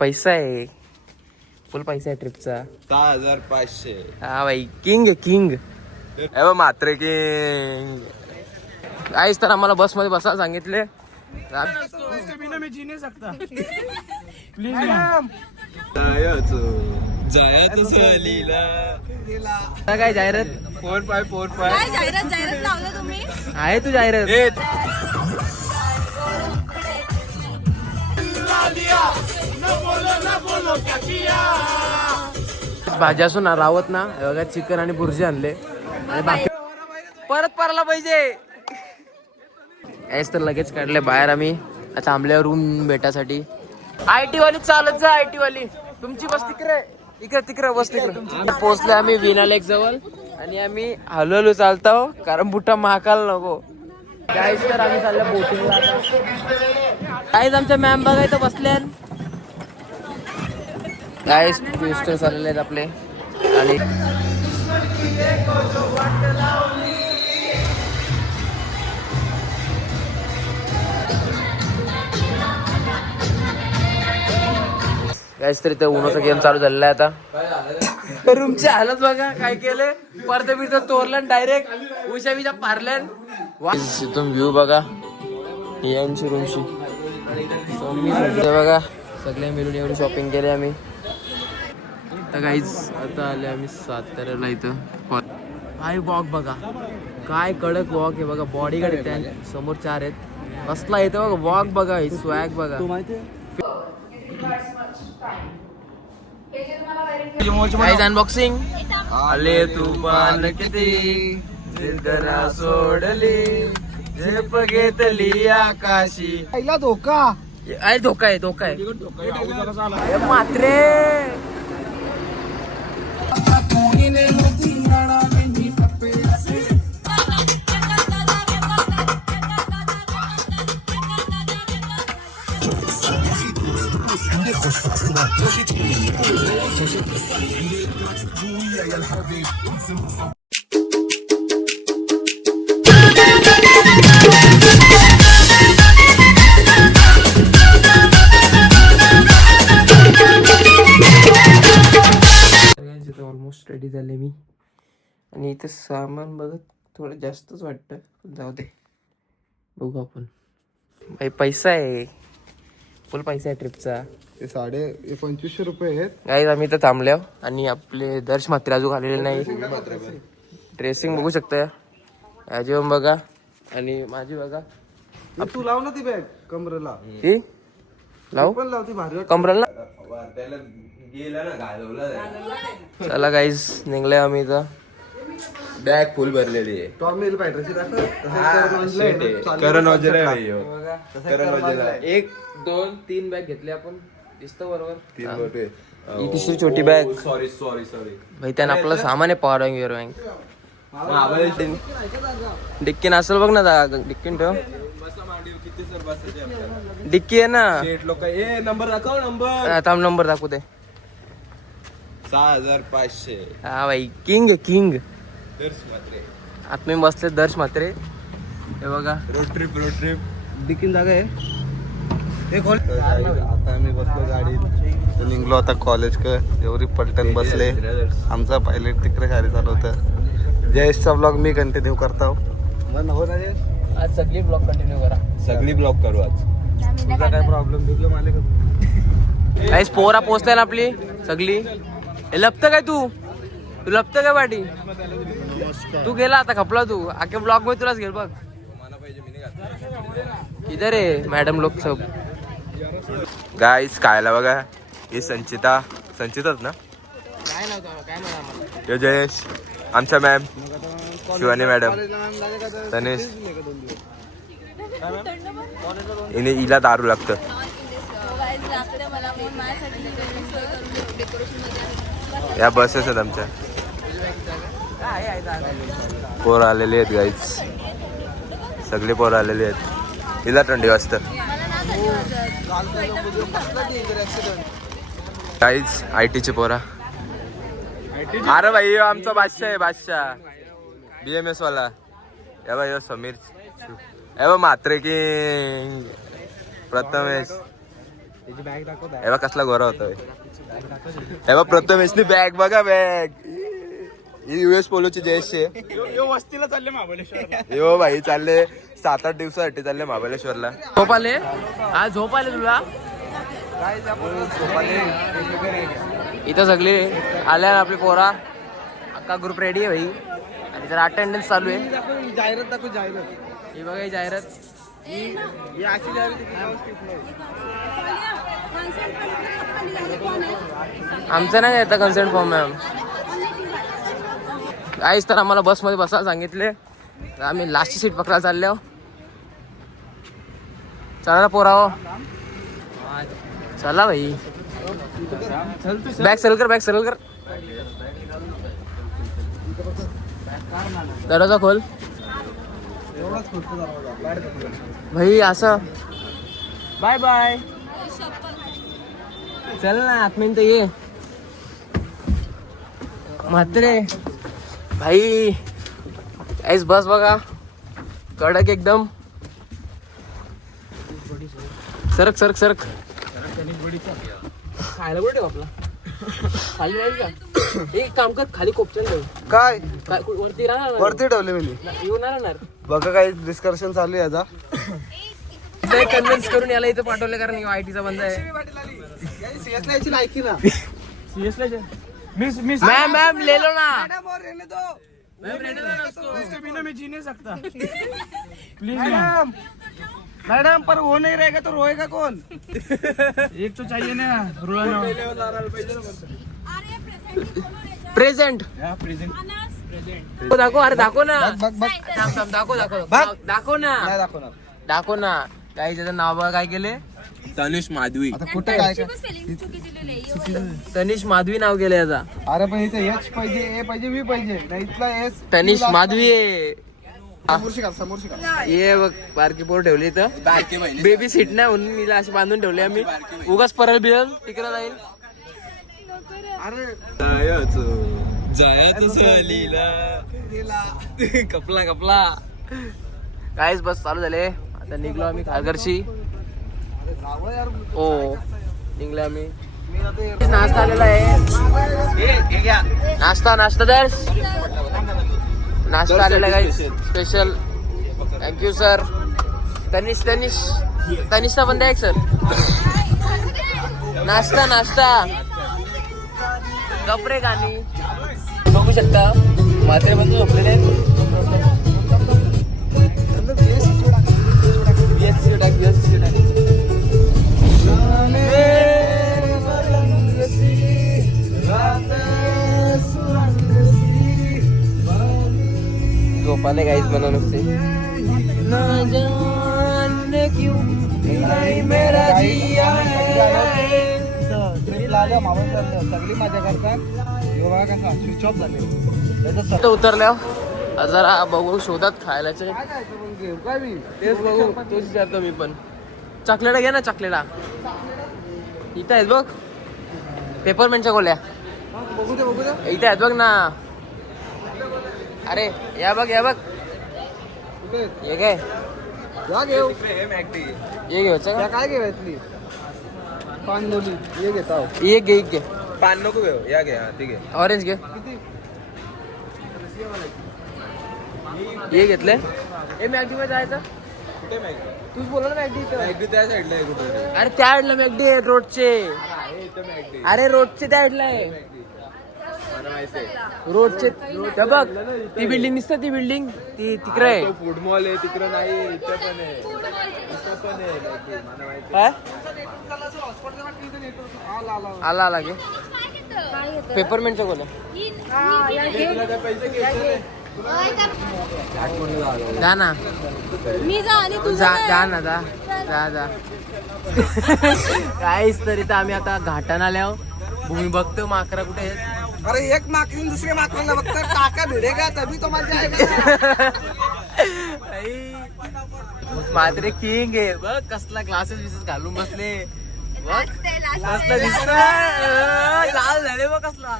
पैसा आहे, फुल पैसा आहे ट्रिपचा 6500. हा भाई, किंग आहे किंग. मात्र किंग काहीच. तर आम्हाला बस मध्ये बसायला सांगितले. काय जाहिरात 4545 काय जाहिरात लावलं तुम्ही? आहे तू जाहिरात? भाजी असून रावत ना बघा, चिकन आणि बुर्जी आणले आणि बाकी परत परला पाहिजे. याच तर लगेच काढले बाहेर. आम्ही थांबल्यावर रूम भेटासाठी. आयटी वाली चालत जा, आयटी वाली तुमची बस तिकडे, इकडे तिकडे बस तिकडे. पोहोचले आम्ही विना लेक जवळ आणि आम्ही हळूहळू चालतो कारण बुटा महाकाल नको. गाईस तर आम्ही चाललो बोटिंगला. गाईस आमच्या मॅम बघा इथं बसल्या. गाईस ट्विस्टर चाललेले आहेत आपले. आणि गाईस तर इथे उन्हाचा गेम चालू झालेला आहे आता. रूमची हालत बघा काय केले. पडदे बिडदे तोरलं डायरेक्ट उशा बिशा पारल्यान. इथून व्ह्यू बघा यांची रूमची. बघा सगळे मिळून एवढी शॉपिंग केली आम्ही. तर काहीच आता आले आम्ही साताऱ्याला. इथं काय वॉक बघा, काय कडक वॉक आहे बघा. बॉडीगार्ड त्या समोर 4 आहेत. कसला येतं बघा वॉक बघा, स्वॅग बघा. अनबॉक्सिंग आले तू पान किती जिंदरा सोडली झेप घेतली आकाशी. धोका आहे, धोका आहे, धोका आहे मात्रे. ऑलमोस्ट रेडी झाले मी. आणि इथे सामान बघत थोडं जास्तच वाटतं, जाऊ दे बघू आपण. भाई पैसा आहे, फुल पैसा आहे ट्रिपचा. 2500 रुपये आहेत. गाईज आम्ही इथं थांबल्या आणि आपले दर्श मात्र अजून आलेले नाही. ड्रेसिंग बघू शकता याची पण बघा आणि माझी बघा. तू लाव ना ती बॅग कमरेला. ती लाव पण लावती भारी कमरेला. गेला ना घालवला. चला गाईज निघले आम्ही इथं. बॅग फुल भरलेली आहे. टॉमी पायट्राची करण औजला 1 2 3 बॅग घेतले आपण. दिसतो बरोबर. 3 मोठे. ही तिसरी छोटी बॅग. सॉरी भाई त्यानं आपलं सामान आहे. पॉवर बँक बँक डिक्कीन असेल बघ ना. डिक्कीन ठेव. डिक्की आहे ना. लोक नंबर दाखव. नंबर थांब नंबर दाखवू दे. 6500. हा भाई किंग आहे किंग. दर्श मात्रे आत मी बसले दर्श मात्रे. हे बघा रोड ट्रिप डिकीन जागा आहे. आता आम्ही बसलो गाडीत. निघलो आता कॉलेज का. एवढी पलटण बसले. आमचा पायलट तिकडे गाडी चालवतं. जयेशचा ब्लॉग मी कंटिन्यू करता हूँ. आज सगळी ब्लॉग कंटिन्यू करा. सगळी ब्लॉग करू आज. तुझा काय प्रॉब्लेम आले का? काहीच पोरा पोचलाय ना आपली सगळी. लपत काय तू लपत काय पाठी. तू गेला आता खपला तू. आख्या ब्लॉग मध्ये तुलाच घेल बघ. इधर आहे मॅडम लोक सब. गाईस खायला बघा. ही संचिताच ना. यो जयेश आमच्या मॅम शिवानी मॅडम. तनेश हिला दारू लागतं. या बसेस आहेत आमच्या. पोरं आलेले आहेत गाईज. सगळे पोरं आलेले आहेत. हिला थंडी वाजतं. गाईज IT चे पोरा. अरे भाई आमचा बादशाह आहे. बादशाह BMS वाला. या भाई समीर. मात्रे की प्रथमेश. त्याची बॅग दाखव बॅग. हे बघ कसला गोरा होतोय. हे बघ प्रथमेशनी बॅग बघा बॅग. ही US पोलोची जयेशची वस्तीला चालले महाबळेश्वर. यो भाई चालले 7-8 दिवसासाठी चालले महाबळेश्वरला. झोप आले आज झोप आले तुला इथं सगळे आल्या आपली पोरा अख्खा ग्रुप रेडी आहे भाई आणि जरा अटेंडन्स चालू आहे. जाहिरात दाखव जाहिरात. ही बघा ही जाहिरात ही अशी जाहिरात. आमचं नाही येतं कन्सेंट फॉर्म मॅम काहीच तर आम्हाला बसमध्ये बसायला सांगितले आम्ही लास्टची सीट पकडायला चाललो. चला ना पोराव चला भाई बॅग सरल कर दरवाजा खोल भाई असं बाय बाय चल ना आत्मीन तर ये म्हात्रे भाई ऐस बस बघा कडक एकदम सरक खायला कुठे आपला खाली राहील का एक काम कर खाली कोपचन ठेव काय वरती राहणार वरती ठेवले मी येऊन राहणार बघा काही डिस्कशन चालू आहे याचा. कन्व्हिन्स करून याला इथं पाठवलं कारण आयटीचा बंद आहे. लायकी ना मॅम मॅम ले लो ना बिना मैं जी नहीं सकता. Please madam. मैडम पर वो नहीं रहेगा तो रोएगा कौन. एक तो चाहिए ना रोना. प्रेझेंट दाखव अरे दाखव ना दाखव ना काही त्याचं नाव बघा काय केले तनुष माधवी. आता कुठे काय तनिष माधवी नाव केलं याचा. अरे पण इथे एच पाहिजे ए पाहिजे व्ही पाहिजे नाही इथला एस तनिष माधवी आहे. समोरशी का ये बघ बारकी पोर ठेवली इथं बेबी सीट नाही म्हणून मीला अशी बांधून ठेवली आम्ही उगाच परल बिरल तिकडे जाईल. कपला काहीच बस चालू झाले आता निघलो आम्ही खारघरशी. ओ निघलो आम्ही नाश्ता आलेला आहे नाश्ता दर्श नाश्ता आलेला आहे स्पेशल थँक्यू सर. तनिषचा बंद आहे सर नाश्ता कपडे गाणी बघू शकता मात्र बंद झोपलेले झोपाले काहीच म्हणा नसते. सगळी माझ्या करतात कसा स्विच ऑफ झाले. उतरल्या जरा बघू शोधात खायलाचे काय मी तेच बघू तोच विचारतो मी पण. चॉकलेटा घे ना चॉकलेटा इथं आहेत बघ पेपरमेंटच्या गोळ्या बघू दे इथं आहेत बघ ना. अरे या बघ कुठे ये काय या घेऊ ये घ्यायचं या काय घेतली पान मोली हे घेता एक घे पान नको घेऊ या घे ठीक आहे. ऑरेंज घे ये घेतले हे मॅगडी मध्ये जायचं कुठे मॅगडी. तूच बोला ना मॅगडी मॅगडी त्या साईडला आहे कुठे. अरे त्या साईडला मॅगडी आहे रोडचे. अरे रोडचे त्या साईडला आहे रोडचे बघ ती बिल्डिंग दिसतं ती बिल्डिंग ती तिकडे आहे. फूड मॉल आहे तिकडे नाही इथे पण आहे इथं पण आहे. काय आला घे पेपरमेंटच्या गोळ्या जा ना मी जा आणि तू जा ना जा काहीच तरी तर आम्ही आता घाटान आल्या भूमी बघतो माकरा कुठे आहेत. अरे एक माकरी दुसऱ्या माकरीला बघता टाका भिडेगा तभी तो माझ्या आहे. मात्र किंग आहे बघ कसला ग्लासेस बिसेस घालून बसले बघ कसला दिसतोय लाल झाले बघ कसला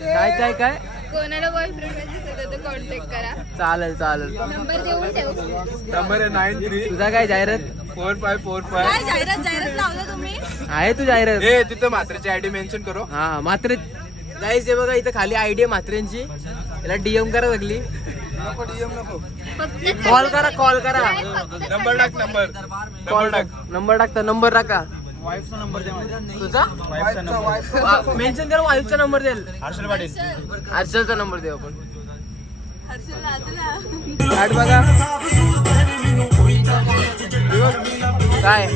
काय काय कोणाला बॉयफ्रेंड असेल तर कॉन्टॅक्ट करा. चालेल चालेल. नंबर देऊन ठेव. नंबर आहे 93 तुझा काय जाहिरात 4545. काय जाहिरात लावलं तुम्ही? आहे तू जाहिरात? ए तिथं मात्राची आयडी मेन्शन करो. हा मात्र गाईस हे बघा इथं खाली आयडी आहे मात्रेंची. याला डीएम करा लागली. नको डीएम नको. फक्त कॉल करा कॉल करा. नंबर टाक नंबर टाकता नंबर टाका. वाईफचा नंबर द्या माझ्या. तुझा वाईफचा नंबर. मेन्शन कर वाईफचा नंबर देईल. हर्षल पाटील. हर्षलचा नंबर देऊ आपण. हर्षल लाजला. आठ बघा काय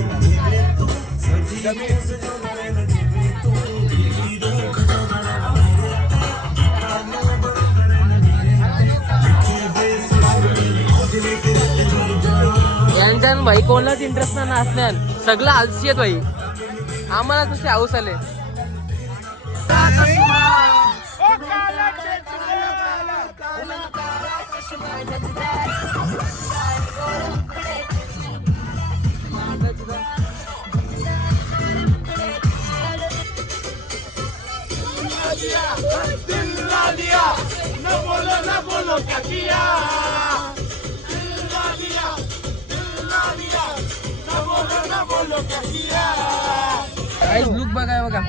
यांच्या भाई कोणालाच इंटरेस्ट नाही नाचण्यात. सगळं आलसी आहेत भाई. आम्हाला कसे हाऊस आले. लुक बघा बघा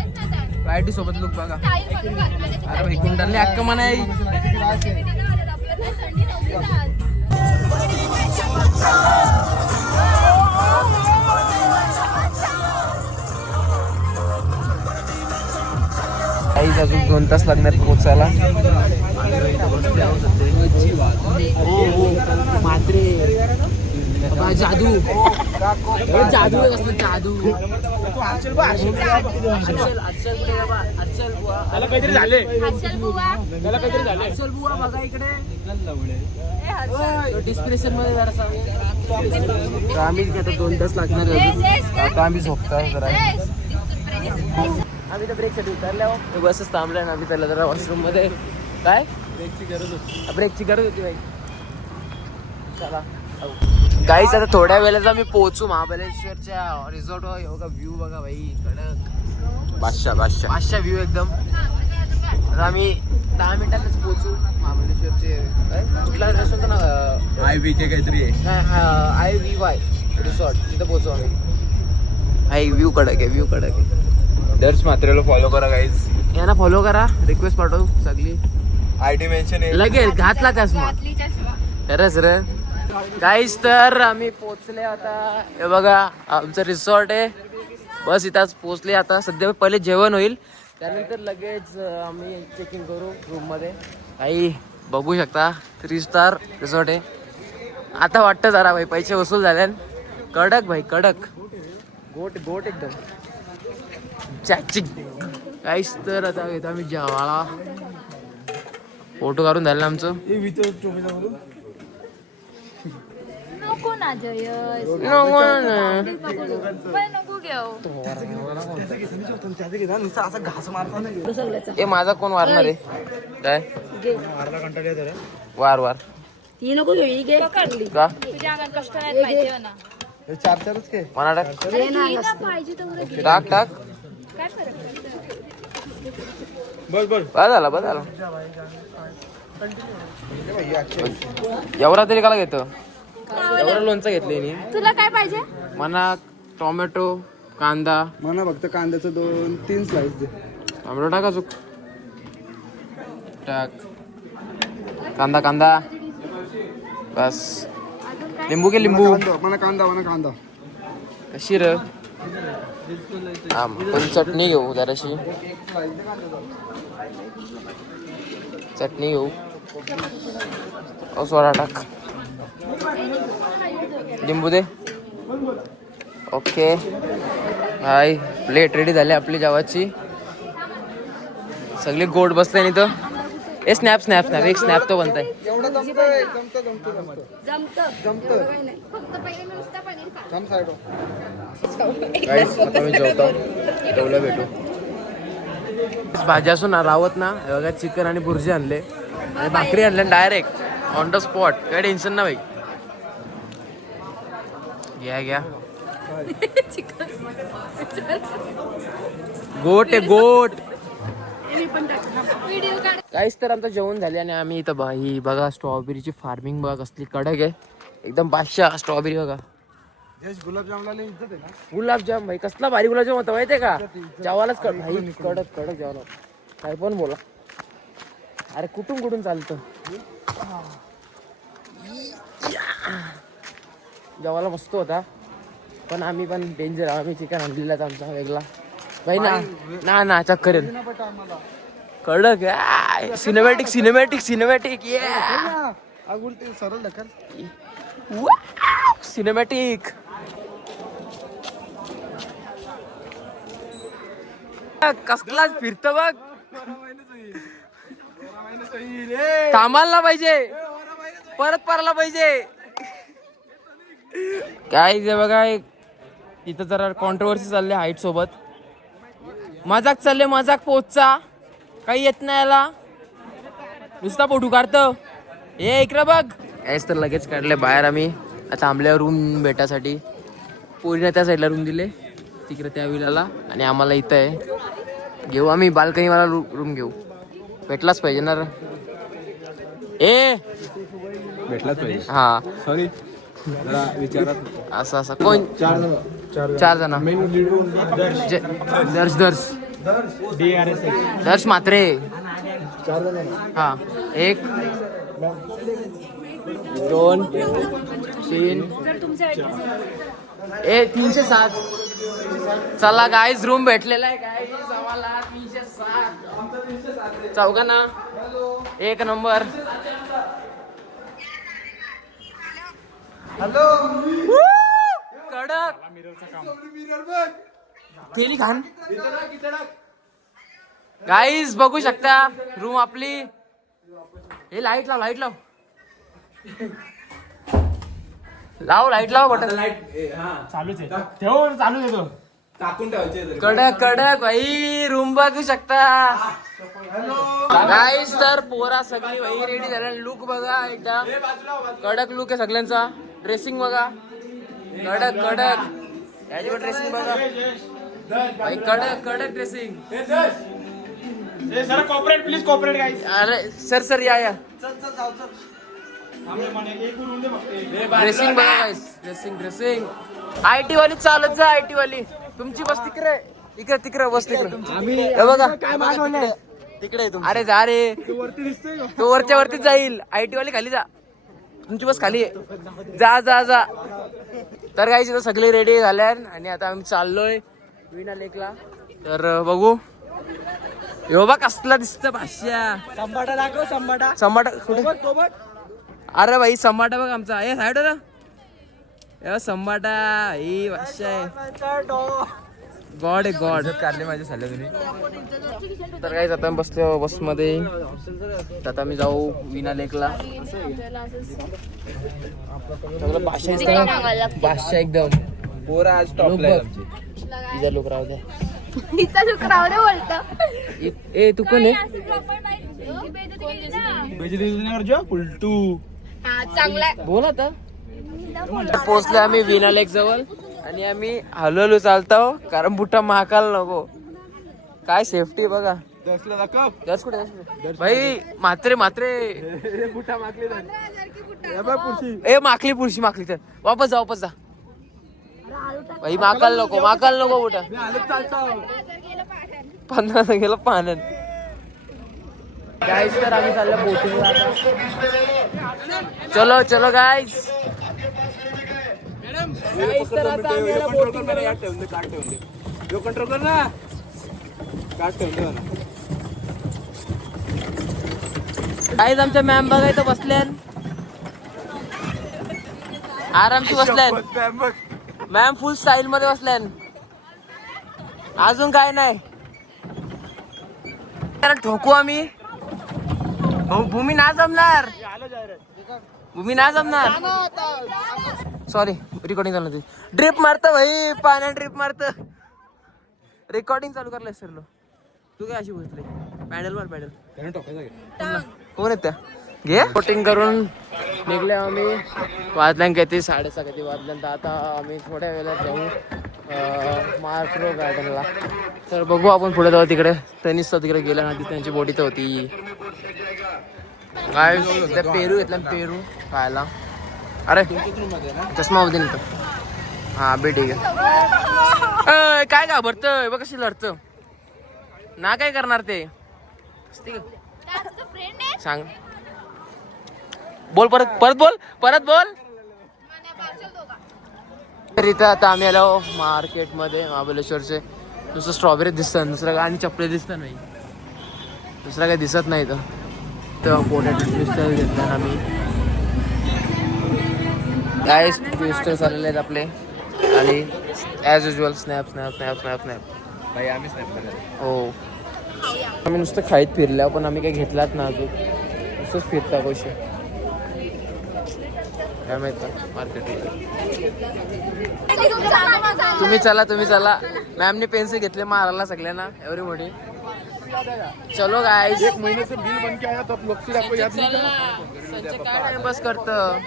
रायटी सोबत लुक बघा. अरे भाई कुंडलने अक्क म्हणाय. काहीच अजून 2 तास लागणार पोहोचायला. मात्रे जादू जादू असतो जादू. काहीतरी झाले. हर्षल बुवा. हर्षल बुवा बघा इकडे डिस्प्रेशन मध्ये जरासा. आम्हीच घेतो 2 तास लागणार आहे. आता आम्ही झोपतो जरा. आम्ही तर ब्रेकसाठी उतरल्या बसच थांबल्या ना. आम्ही त्याला जरा वॉशरूम मध्ये काय ब्रेकची गरज होती भाई. चला गाईच आता थोड्या वेळेला मी पोहोचू महाबळेश्वरच्या रिसॉर्ट वर. बघा व्ह्यू बघा भाई कडक बादशाह व्ह्यू एकदम. तर आम्ही 10 मिनिटातच पोहोचू महाबळेश्वरचे. कुठला रेस्टॉरंट ना IVK काहीतरी आहे. IVY रिसॉर्ट तिथं पोहोचू आम्ही. हाय व्ह्यू कडक आहे. दर्श मात्रेला फॉलो करा गाईज. यांना फॉलो करा. रिक्वेस्ट पाठवू सगळी. आयडी मेन्शन आहे. लगेच घातला कास मग घातली चष्मा. खरंच रे गाईस. तर आम्ही पोचले आता. हे बघा आमचं रिसॉर्ट आहे. बस इथंच पोचले आता. सध्या पहिले जेवण होईल त्यानंतर लगेच आम्ही चेकिंग करू रूममध्ये. काही बघू शकता 3 स्टार रिसॉर्ट आहे. आता वाटतं जरा भाई पैसे वसूल झाले. कडक भाई कडक. गोट एकदम चॅचिंग काहीच. तर आता येतो आम्ही जेवायला. फोटो काढून झालं आमचं. नको ना जयस. नको ना. नको घेऊ. असा घास मारता. ए माझा कोण वारणार आहे काय वार ती नको घेऊ. ही घे. पकडली. का तुझ्या अंगात कष्ट नाहीत माहिती आहे ना. 4-4च के. म्हणा टाक घे ना पाहिजे तर घे. टाक काय फरक पडतो? बस झाला एवढा तरी काला घेतो. एवढं लोणचं घेतलंय. तुला काय पाहिजे? म्हणा टोमॅटो कांदा. मला फक्त कांद्याचं 2-3 स्लाइस दे. टोमॅटो टाका चूक टाक. कांदा बस. लिंबू मला कांदा. कशी र. पण चटणी घेऊ जराशी. चटणी घेऊ. सोडा टाक. लिंबू दे. ओके हाय प्लेट रेडी झाली आपली जेवाची. सगळे गोड बसले नाही तर. ए स्नॅप एक स्नॅप तो बनताय. एवढं जमतं. फक्त पहिले मी नुसता पनीर खा. जम साइड. गाईस आता मी जेवतो. जेवला भेटू. भाजी असून रावत ना. बघा चिकन आणि बुर्जी आणले आणि भाकरी आणले डायरेक्ट ऑन द स्पॉट. काय टेन्शन ना भाई. घ्या गोट आहे गोट. व्हिडिओ काढ. काहीच तर आमचं जेवण झाले आणि आम्ही इथं ही बघा स्ट्रॉबेरीची फार्मिंग बघा कसली कडक आहे एकदम बादशाह स्ट्रॉबेरी बघा. गुलाबजामला इज्जत आहे ना. गुलाबजाम भाई कसला भारी गुलाबजाम होता माहितीये का जेवायलाच भाई कडक कडक जेवायला काय पण बोला. अरे कुठून कुठून चालतं जेवायला मस्त होता पण आम्ही पण डेंजर आम्ही चिकन आणलेलाच आमचा वेगळा भाई ना ना चक्कर येईल कडक सिनेमॅटिक सिनेमॅटिक सिनेमॅटिक उलटी सरळ ढकल. सिनेमॅटिक कसलाच फिरत बघ थांबायला पाहिजे परत परायला पाहिजे काय जे बघा इथं जरा कॉन्ट्रोवर्सी चालले हाईट सोबत मजाक चालले मजाक पोचचा काही येत नाही याला नुसता फोटो काढतो हे इकडे बघ याच तर लगेच काढले बाहेर आम्ही आता आमल्या रूम भेटासाठी पोरीने त्या साईडला रूम दिले तिकडे त्या विलाला आणि आम्हाला इथं आहे घेऊ आम्ही बाल्कनी वाला रूम घेऊ भेटलाच पाहिजे ना ए भेटलाच पाहिजे. हा सॉरी असं असं कोण 4 जण दर्श दर्श मात्रे हा 1 2 3 307 चला गाईज रूम भेटलेला आहे गाईज आम्हाला 307 चौघांना 1 नंबर. कडक केली खान गाईज बघू शकता रूम आपली. हे लाईट लाव लाईट लाव लाव लाईट लाव बटन चालूच आहे ठेव चालू आहे तो टाकून ठेवायचे. कडक कडक भाई रूम बघू शकता गाईज. तर पोरा सगळी भाई रेडी झाल्या लुक बघा एकदा कडक लुक आहे सगळ्यांचा. ड्रेसिंग बघा कडक कडक याची पण ड्रेसिंग बघा भाई कडक कडक dressing. Sir cooperate please cooperate guys. अरे सर सर या ड्रेसिंग बघा गाईस ड्रेसिंग ड्रेसिंग. आयटी वाली चालत जा आयटी वाली तुमची बस तिकडे इकडे तिकडे बस तिकडे हे बघा काय मागवलंय तिकडे अरे जा रे वरती दिसतोय तो वरच्या वरतीच जाईल आयटी वाली खाली जा तुमची बस खाली आहे जा जा जा. तर काही तिथं सगळे रेडी झाल्या आणि आता आम्ही चाललोय विना लेकला. तर बघू यो बा कसला दिसतं भाष्या संबाटा दाखव संबाटा संबाटा कुठे तो बघ अरे भाई संबाटा बघ आमचा हे साईड ना संबाटा ही भाष्या आहे गॉड आहे गॉड. काढले माझे साले तुम्ही. तर काही आता बसलो बसमध्ये आता आम्ही जाऊ विना लेकला. सगळं भाषा एकदम पोरा आज टॉपला आहे आमची. इधर लोक राहू द्या. हिचा शुक्रावडे बोलतो. ए तू कोण आहे उलटू हा चांगला बोल आता. पोहोचले आम्ही विना लेक जवळ आणि आम्ही हलवलो चालतो कारण बुटा महाकाल नको काय सेफ्टी बघा. दस कुठे भाई मात्रे मात्रे ए माकली पुरशी माकली तर वापस जा भाई महाकाल नको बुटा 15 गेलं पाण्यात. गाईस तर आम्ही चाललो बोटिंगला. चलो चलो गाईस. तर आता आम्ही याला बोटिंग गाईस आमच्या मॅम बघा इथं बसल्यान आरामशी बसल्यान मॅम फुल स्टाईल मध्ये बसल्यान. अजून काय नाही त्याला ठोकू आम्ही. भूमी ना जमणार सॉरी रेकॉर्डिंग चालू होती. ड्रिप मारतं भाई पाण्यात ड्रिप मारतं. रेकॉर्डिंग चालू करलं सर तू काय अशी बसले पॅडल मार पॅडल कोण आहेत त्या घे बोटिंग करून निघले आम्ही. वाजल्यान किती 6:30 किती वाजल्यानंतर आता आम्ही थोड्या वेळात जाऊ मार्क्रो गार्डनला. तर बघू आपण पुढे जाऊ तिकडे. तनिष तिकडे गेला ना, ती त्यांची बोटी तर होती काय. पेरू घेतला पेरू खायला. अरे चष्मा मध्ये नव्हतं. हा बे ठीक आहे. काय घाबरतोय बघ कशी लढतं ना. काय करणार ते सांग. बोल परत परत बोल परत बोल. तर इथं आता आम्ही आलो मार्केटमध्ये महाबळेश्वरचे. नुसतं स्ट्रॉबेरी दिसतं, दुसरं काय आणि चपले दिसतं नाही, दुसरं काही दिसत नाही. तर पोटॅटो ट्विस्टर घेतलं आम्ही. काय ट्विस्टर चाललेले आहेत आपले आणि as usual snap snap snap snap snap भाई आम्ही स्नॅप करायला. हो. आम्ही नुसतं खाईत फिरल्या पण आम्ही काही घेतलाच ना अजून. नुसतंच फिरता कशी काय माहित मार्केट. तुम्ही चला. मॅमने पेन्सिल घेतले मारायला सगळ्यांना एव्हरीबडी. चलो गाइस. एक महीने से बिल बन के आया तो अब लोग फिर आपको याद नहीं संजय काय टाइमपास करतं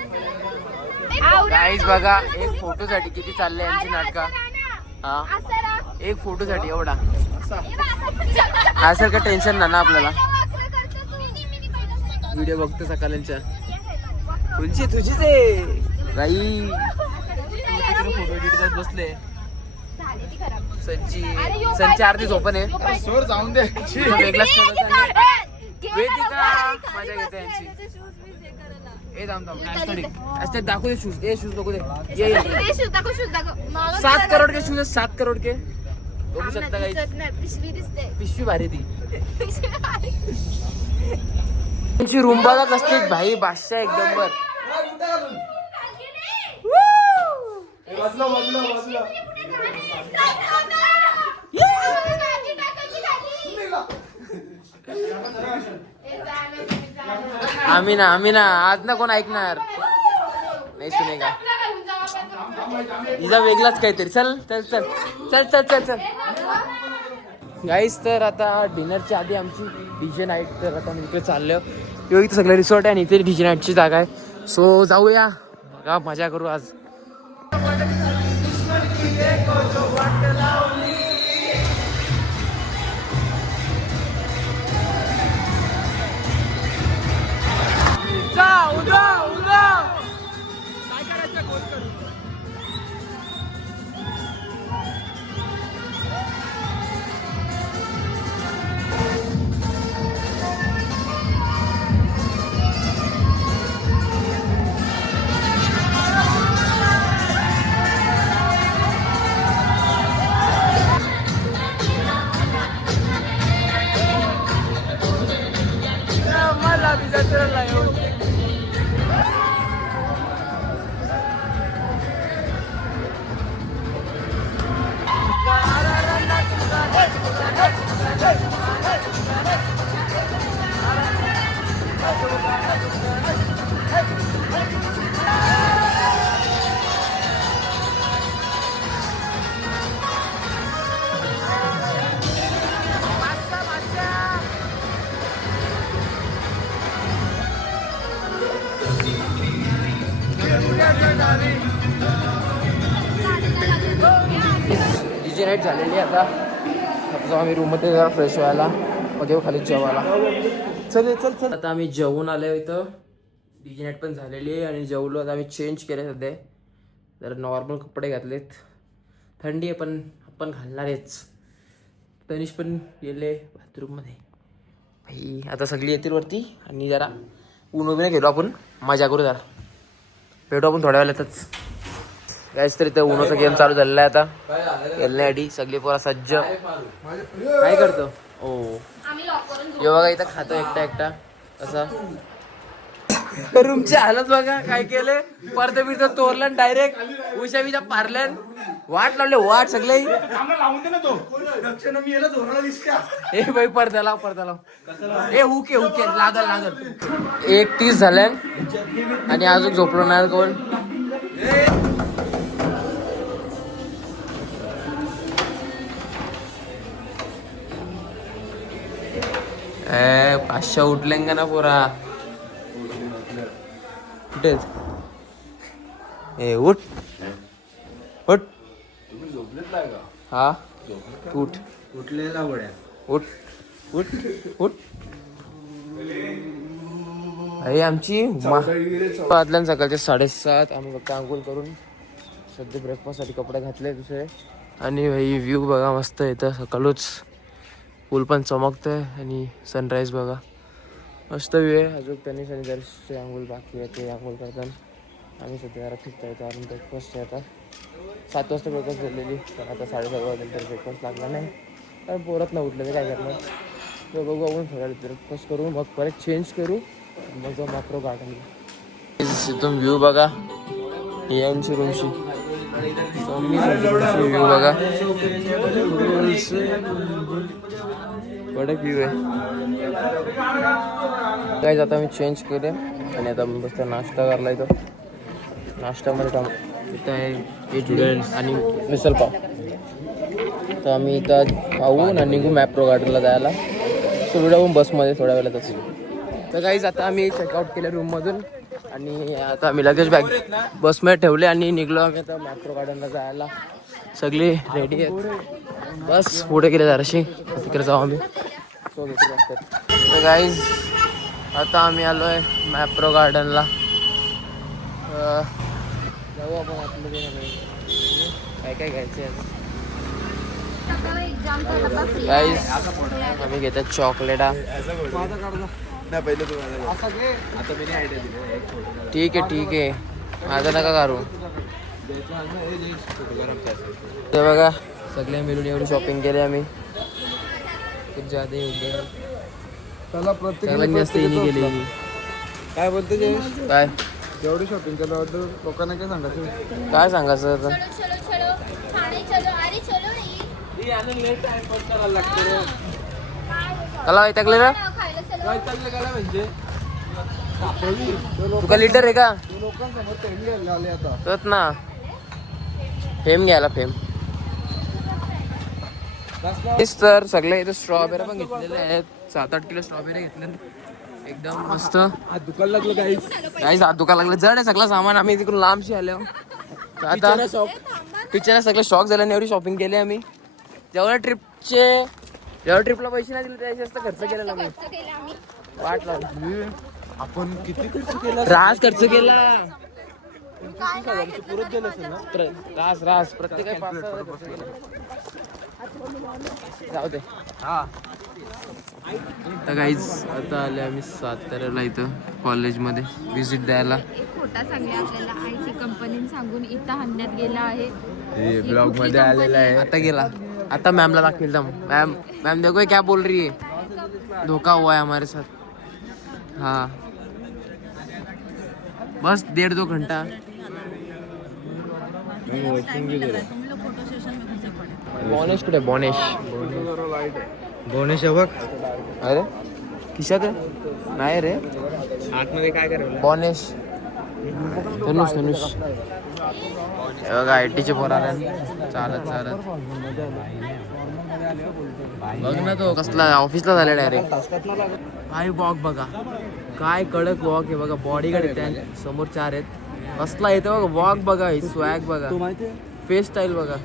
गाइस. बघा एक फोटोसाठी किती चाललंय यांची नाटका. हा एक फोटोसाठी एवढा असं का टेन्शन ना आपल्याला. व्हिडिओ बघतो सकाळच्या तुझीच आहे राई. फोटो एडिट करत बसले. संची अर्धी झोपण आहे. सोर जाऊन दे. वेगळाच मजा घेते यांची. ए थांब दाखवू दे शूज. ए शूज दाखवू दे. ये 7 करोड के शूज आहे. 7 करोड के बघू शकता काही. पिशवी भारी ती. त्यांची रूम बघा कसली भाई. बादशाह एकदम बर. आम्ही ना आज ना कोण ऐकणार नाही. सुने का हिचा वेगळाच काहीतरी. चल चल चल चल चल चल चल गाईस. तर आता डिनरच्या आधी आमची डीजे नाईट. तर आता मी इकडे चाललो. इथं सगळं रिसॉर्ट आहे आणि इथे डीजे नाईटची जागा आहे. सो जाऊया बघा मजा करू आज. डीजे नाईट झालेली आता. जाऊ आम्ही रूममध्ये जरा फ्रेश व्हायला. मध्ये खाली जेवायला. चल चल चल. आता आम्ही जेवून आलो इथं. डीजे नाईट पण झालेली आहे आणि जेवलो. आता आम्ही चेंज केले सध्या. जरा नॉर्मल कपडे घातलेत. थंडी आहे पण आपण घालणारेच. तनिष पण गेले बाथरूममध्ये. भाई आता सगळी येतील वरती आणि जरा ऊन वगैरे गेलो आपण मजा करू. जरा भेटू आपण थोड्या वेळातच. गाईस तर इथं उन्हाचा गेम चालू झालेला आहे आता. खेळण्यासाठी सगळी पोरा सज्ज. काय करतो ओ यो बघा इथं खातो एकटा एकटा कसा. रूमची हालत बघा काय केले. पडदे बिडदे तोरलं डायरेक्ट. उशा बिशा पारल्यान. वाट लावले वाट सगळे. ए बाई पडदा लाव पडदा लाव. ए हुके हुके लागल लागल. 1:30 झाल्यान आणि अजून झोपलो नाही कोण. पाचशा उठले का ना पोरा. कुठे आहेत? ए उठ उठ. हा उठ उठलेला गोड्या. उठ उठ उठ. अरे आमची वाजल्या सकाळचे 7:30. आम्ही फक्त आंघोळ करून सध्या ब्रेकफास्टसाठी कपडे घातले दुसरे. आणि भाई व्ह्यू बघा मस्त येतं. सकाळूच पूल पण चमकतंय आणि सनराईज बघा मस्त व्ह्यू आहे. अजून त्यांनी सनराईजचे आंघोळ बाकी आहे ते आंघोळ करतात. आम्ही सध्या जरा फिरता येतो कारण ब्रेकफास्ट आहे. आता 7 वाजता ब्रेकफास्ट झालेली पण आता 7:30 वाजेनंतर ब्रेकफास्ट लागला नाही कारण पोरात नाही उठलं ते काय करणार. तर बघू आपण सगळं ब्रेकफास्ट करू मग परत चेंज करू मग जाऊ मॅप्रो गार्डनला. इथून व्ह्यू बघा यांची रूमची व्ह्यू बघा कडक व्ह्यू आहे. काय आता मी चेंज केले आणि आता मस्त नाश्ता करला इथं. नाश्त्यामध्ये इथं आहे इडली आणि मिसल पाव. तर आम्ही इथं खाऊ आणि निघू मॅप्रो गार्डनला जायला. तो व्हिडिओ बसमध्ये थोड्या वेळात असेल. तर काहीच आता आम्ही चेकआउट केलं रूममधून आणि आता आम्ही लगेच बॅग बसमध्ये ठेवले आणि निघलो आम्ही आता मॅप्रो गार्डनला जायला. सगळे रेडी आहेत. बस पुढे गेले जराशी तिकडे जाऊ आम्ही. तर गाईज आता आम्ही आलो आहे मॅप्रो गार्डनला. जाऊ आपण आतमध्ये काय काय घ्यायचं आहे. गाईज आम्ही घेतात चॉकलेट. ठीक आहे आता नका करू. ते बघा सगळे मिळून एवढी शॉपिंग केली आम्ही. खूप जास्त जास्त केली. काय बोलते जयेश? काय जेवढी शॉपिंग केल्याबद्दल लोकांना काय सांगायचं? काय सांगायचं आता. कला वैतागले ना तुका लिटर आहे का? लोकांसमोर तेल घ्यायला आले आता. तोच ना फेम घ्यायला फेम. तर सगळे इथे स्ट्रॉबेरी पण घेतलेले आहेत. 7-8 किलो स्ट्रॉबेरी घेतले एकदम मस्त. हात दुखायला लागलं काहीच हात दुखायला लागलं. जड आहे सगळं सामान. आम्ही तिकडून लांबशी आलो आता. पिक्चर सगळे शॉक झाल्याने एवढी शॉपिंग केली आम्ही. जेवढ्या ट्रिपला पैसे नाही दिले त्याच्या जास्त खर्च केलेला मी. वाट लागली. आपण किती खर्च केला? रास खर्च केला. 25,000 पुरत गेलं असेल ना? रास प्रत्येक 5,000 खर्च केला. जाऊ दे. तर काहीच आता आले आम्ही साताऱ्याला इथं कॉलेजमध्ये व्हिजिट द्यायला. एक खोटा सांगले आपल्याला IT कंपनीने सांगून इथं हाणण्यात गेला आहे. ब्लॉग मध्ये आलेला आहे. आता गेला. आता मॅमला दाखवेल. मैम देखो क्या बोल रही है. धोखा हुआ है हमारे साथ. हाँ बस 1.5-2 घंटा. बॉनेश कुठे? बॉनेश बोनेश बघ. अरे खिशात आहे नाही रे. आतमध्ये काय करायला? बॉनेश तनुष बघा IT चे पोर आले चालत बघ ना. तो कसला ऑफिसला झाला डायरेक्ट. काय वॉक बघा काय कडक वॉक आहे बघा. बॉडीगार्ड त्या समोर 4 आहेत. कसला येतं बघा वॉक बघा. स्वॅग बघा. फेस स्टाईल बघा.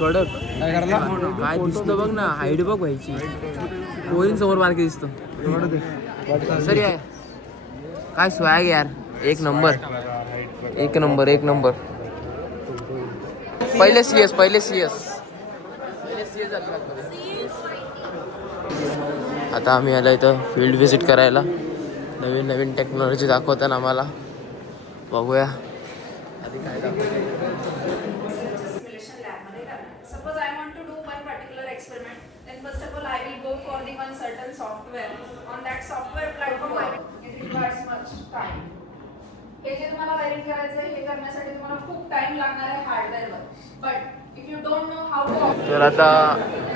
कडक काय दिसतं बघ ना. हाईट बघ व्हायची. कोरीन समोर बारकी दिसतो. सर काय स्वॅग यार. एक नंबर. पहिले CS आता आम्ही आलो इथं फील्ड व्हिजिट करायला. नवीन टेक्नॉलॉजी दाखवताना आम्हाला. बघूया आधी काय दाखवतं. Suppose I want to do one particular experiment, then first of all I will go for the one certain software. On that software platform, it requires much time. हे जे तुम्हाला वायरिंग करायचं आहे हे करण्यासाठी तुम्हाला खूप टाइम लागणार आहे हार्डवेअरवर. But if you don't know how to. तर आता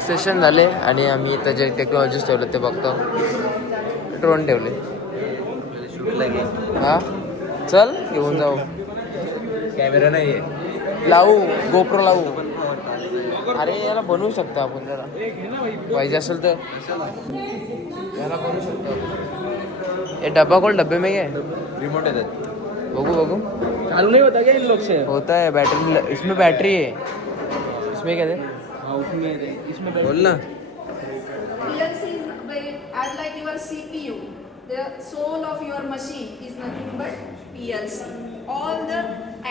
सेशन झाले आणि आम्ही इथं जे टेक्नॉलॉजीज ठेवलं ते बघतो. ड्रोन ठेवले. हा चल घेऊन जाऊ. कॅमेरा नाही लावू GoPro लावू. अरे याला बनवू शकतो आपण. जरा पाहिजे असेल तर याला बनवू शकतो. ये डब्बा खोल, डब्बे में क्या है? रिमोट येतात बघू बघू. चालू नहीं होता क्या इन लोग से? होता है बैटरी, इसमें बैटरी है. इसमें क्या है? इसमें बोल ना. PLC is as like your CPU. The soul of your machine is nothing but PLC. All the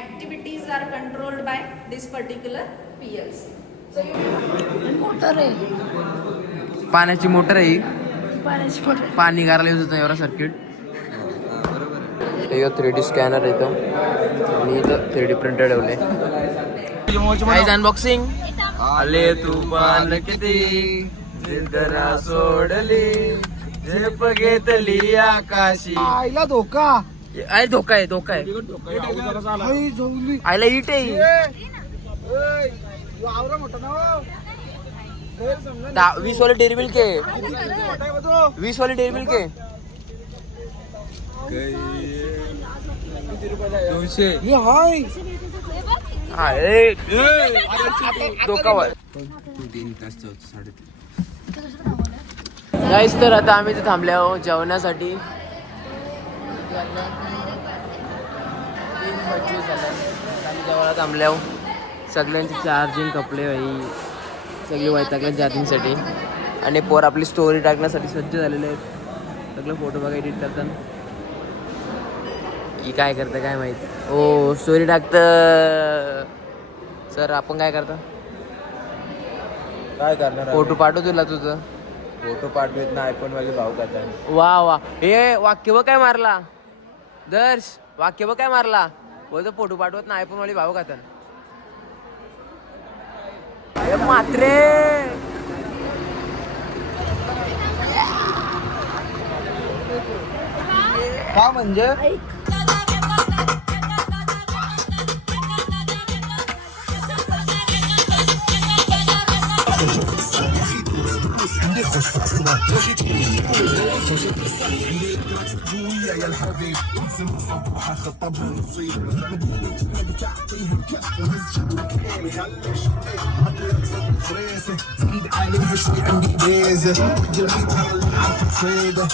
activities are controlled by this particular PLC. So you पाण्याची मोटर आहे ही. पाणी गारायला यूज होतं एवढा सर्किट. हे 3D स्कॅनर येतो आणि इथं 3D printer ठेवले. Guys unboxing. आले तुफान किती जिंदरा सोडली झेप घेतली आकाशी. आईला धोका. आहे धोका आहे, धोका आहे. आयला इट आहे. 20 वाले डेअरी मिल्क आहे. 20 वाले डेअरी मिल्क आहे. 200. धोकावर. गाईस तर आता आम्ही इथे थांबले आहोत जेवणासाठी. 3:25 झालं. आम्ही जेवायला थांबले आहोत. सगळ्यांचे चार्जिंग कपडे भाई सगळे वैतागले चार्जिंगसाठी. आणि पोर आपली स्टोरी टाकण्यासाठी सज्ज झालेले आहेत. सगळे फोटो बघा एडिट करताना. की काय करतं काय माहित. ओ स्टोरी टाकतं. सर आपण काय करता? काय करणार फोटो पाठव तुला तुझं. फोटो पाठवत ना आयफोन वाले भाऊ करतात. वा वा. हे वाक्य बघ काय मारला दर्श. वाक्य बघ काय मारला. बोलतो फोटो पाठवत ना आयफोन वाली भाऊ खातात. मात्रे का म्हणजे يا الحبيب انزل صباح خطبها نصيب زيد عليها شوي عندي بيزه جميتها اللي عارفه تصيده